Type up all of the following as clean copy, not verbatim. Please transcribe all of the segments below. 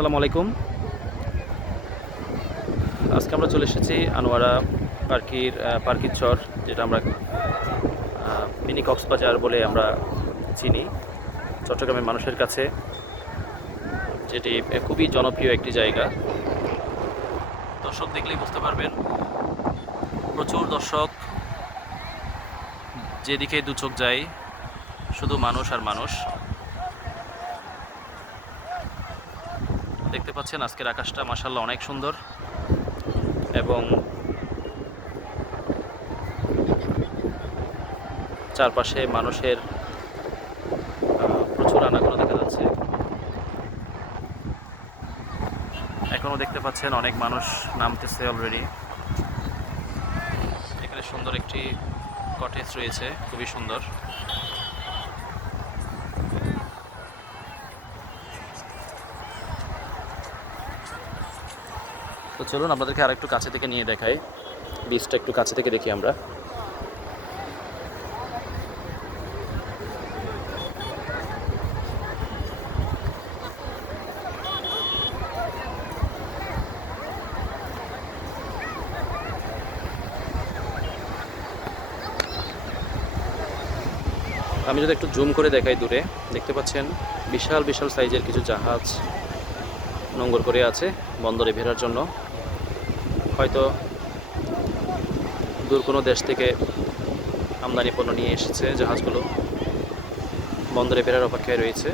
আসসালামু আলাইকুম। আজকে আমরা চলে এসেছি আনোয়ারা পার্কির চর, যেটা আমরা মিনি কক্সবাজার বলে আমরা চিনি চট্টগ্রামের মানুষের কাছে, যেটি খুবই জনপ্রিয় একটি জায়গা। দর্শক দেখলেই বুঝতে পারবেন, প্রচুর দর্শক, যেদিকে দু চোখ যায় শুধু মানুষ আর মানুষ। দেখতে পাচ্ছেন আজকের আকাশটা মাশাআল্লাহ অনেক সুন্দর, এবং চারপাশে মানুষের প্রচুর আনাগোনা দেখা যাচ্ছে। এখনও দেখতে পাচ্ছেন অনেক মানুষ নামতেছে অলরেডি। এখানে সুন্দর একটি কটেজ রয়েছে, খুবই সুন্দর। তো চলুন আপনাদেরকে আর একটু কাছে থেকে নিয়ে দেখাই, বিচটা একটু কাছে থেকে দেখি আমরা। আমি যদি একটু জুম করে দেখাই দূরে, দেখতে পাচ্ছেন বিশাল বিশাল সাইজের কিছু জাহাজ নোঙর করে আছে বন্দরে ভেড়ার জন্য। হয়তো দূর কোনো দেশ থেকে আমদানি পণ্য নিয়ে এসেছে জাহাজগুলো, বন্দরে ভেড়ার অপেক্ষায় রয়েছে।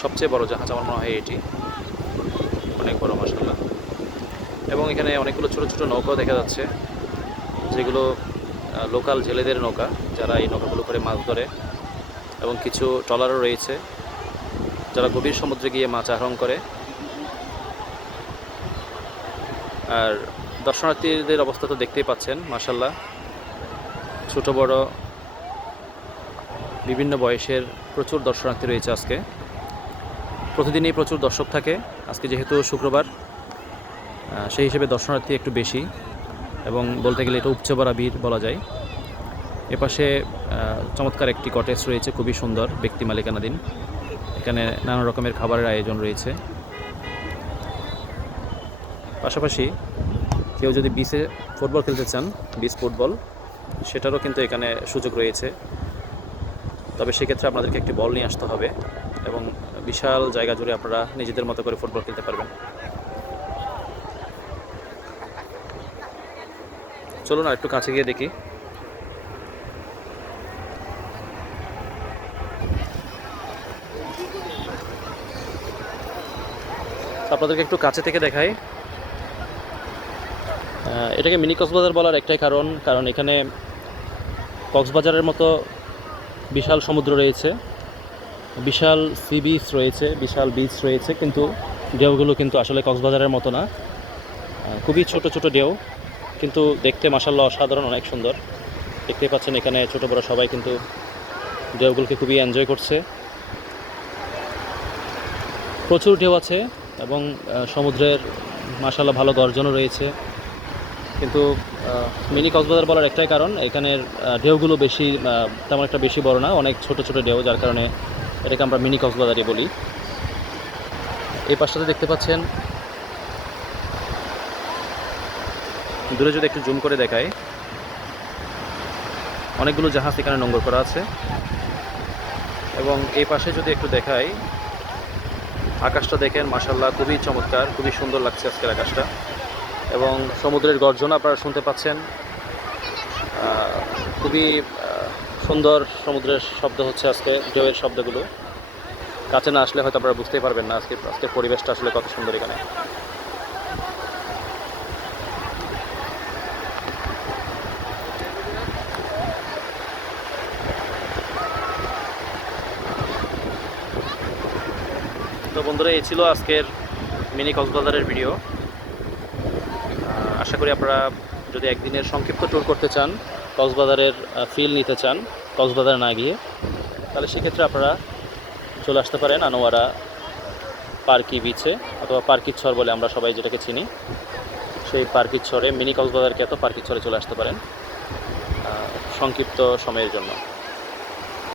সবচেয়ে বড় জাহাজ আমার মনে হয় এটি, অনেক বড় মাশাআল্লাহ। এবং এখানে অনেকগুলো ছোট ছোট নৌকাও দেখা যাচ্ছে, যেগুলো লোকাল জেলেদের নৌকা, যারা এই নৌকাগুলো করে মাছ ধরে। এবং কিছু ট্রলারও রয়েছে, যারা গভীর সমুদ্রে গিয়ে মাছ আহরণ করে। আর দর্শনার্থীদের অবস্থা তো দেখতেই পাচ্ছেন মাশাআল্লাহ, ছোট বড় বিভিন্ন বয়সের প্রচুর দর্শনার্থী রয়েছে আজকে। প্রতিদিনই প্রচুর দর্শক থাকে, আজকে যেহেতু শুক্রবার সেই হিসেবে দর্শনার্থী একটু বেশি, এবং বলতে গেলে এটা উপচে পড়া ভিড় বলা যায়। এপাশে চমৎকার একটি কটেজ রয়েছে, খুবই সুন্দর, ব্যক্তি মালিকানাধীন। এখানে নানা রকমের খাবারের আয়োজন রয়েছে। পাশাপাশি কেউ যদি বিচে ফুটবল খেলতে চান, বিচ ফুটবল, সেটারও কিন্তু এখানে সুযোগ রয়েছে। তবে সেক্ষেত্রে আপনাদেরকে একটি বল নিয়ে আসতে হবে, এবং বিশাল জায়গা জুড়ে আপনারা নিজেদের মতো করে ফুটবল খেলতে পারবেন। চলুন আর একটু কাছে গিয়ে দেখি। আপনাদেরকে একটু কাছে থেকে দেখাই। এটাকে মিনি কক্সবাজার বলার একটাই কারণ এখানে কক্সবাজারের মতো বিশাল সমুদ্র রয়েছে, বিশাল সি বিচ রয়েছে, বিশাল বিচ রয়েছে, কিন্তু ঢেউগুলো কিন্তু আসলে কক্সবাজারের মতো না। খুবই ছোট ছোট ঢেউ, কিন্তু দেখতে মাশাআল্লাহ অসাধারণ, অনেক সুন্দর। দেখতে পাচ্ছেন এখানে ছোট বড় সবাই কিন্তু ঢেউগুলোকে খুবই এনজয় করছে। প্রচুর ঢেউ আছে, এবং সমুদ্রের মাশাআল্লাহ ভালো গর্জনও রয়েছে। কিন্তু মিনি কক্সবাজার বলার একটাই কারণ, এখানের ঢেউগুলো তেমন একটা বেশি বড় না, অনেক ছোট ছোট ঢেউ, যার কারণে এটাকে আমরা মিনি কক্সবাজারই বলি। এই পাশটাতে দেখতে পাচ্ছেন, দূরে যদি একটু জুম করে দেখায়, অনেকগুলো জাহাজ এখানে নোঙর করা আছে। এবং এই পাশে যদি একটু দেখাই, আকাশটা দেখেন মাশাআল্লাহ, খুবই চমৎকার, খুবই সুন্দর লাগছে আজকের আকাশটা। এবং সমুদ্রের গর্জন আপনারা শুনতে পাচ্ছেন, খুবই সুন্দর সমুদ্রের শব্দ হচ্ছে আজকে, ঢেউয়ের শব্দগুলো। কাছে না আসলে হয়তো আপনারা বুঝতেই পারবেন না আজকের পরিবেশটা আসলে কত সুন্দর এখানে। তো বন্ধুরা, এই ছিল আজকের মিনি কক্সবাজারের ভিডিও। আশা করি আপনারা যদি একদিনের সংক্ষিপ্ত ট্যুর করতে চান, কক্সবাজারের ফিল নিতে চান কক্সবাজার না গিয়ে, তাহলে সেক্ষেত্রে আপনারা চলে আসতে পারেন আনোয়ারা পার্কি বিচে, অথবা পার্কির চর বলে আমরা সবাই যেটাকে চিনি, সেই পার্কির চরে, মিনি কক্সবাজারকে এত পার্কির চরে চলে আসতে পারেন সংক্ষিপ্ত সময়ের জন্য।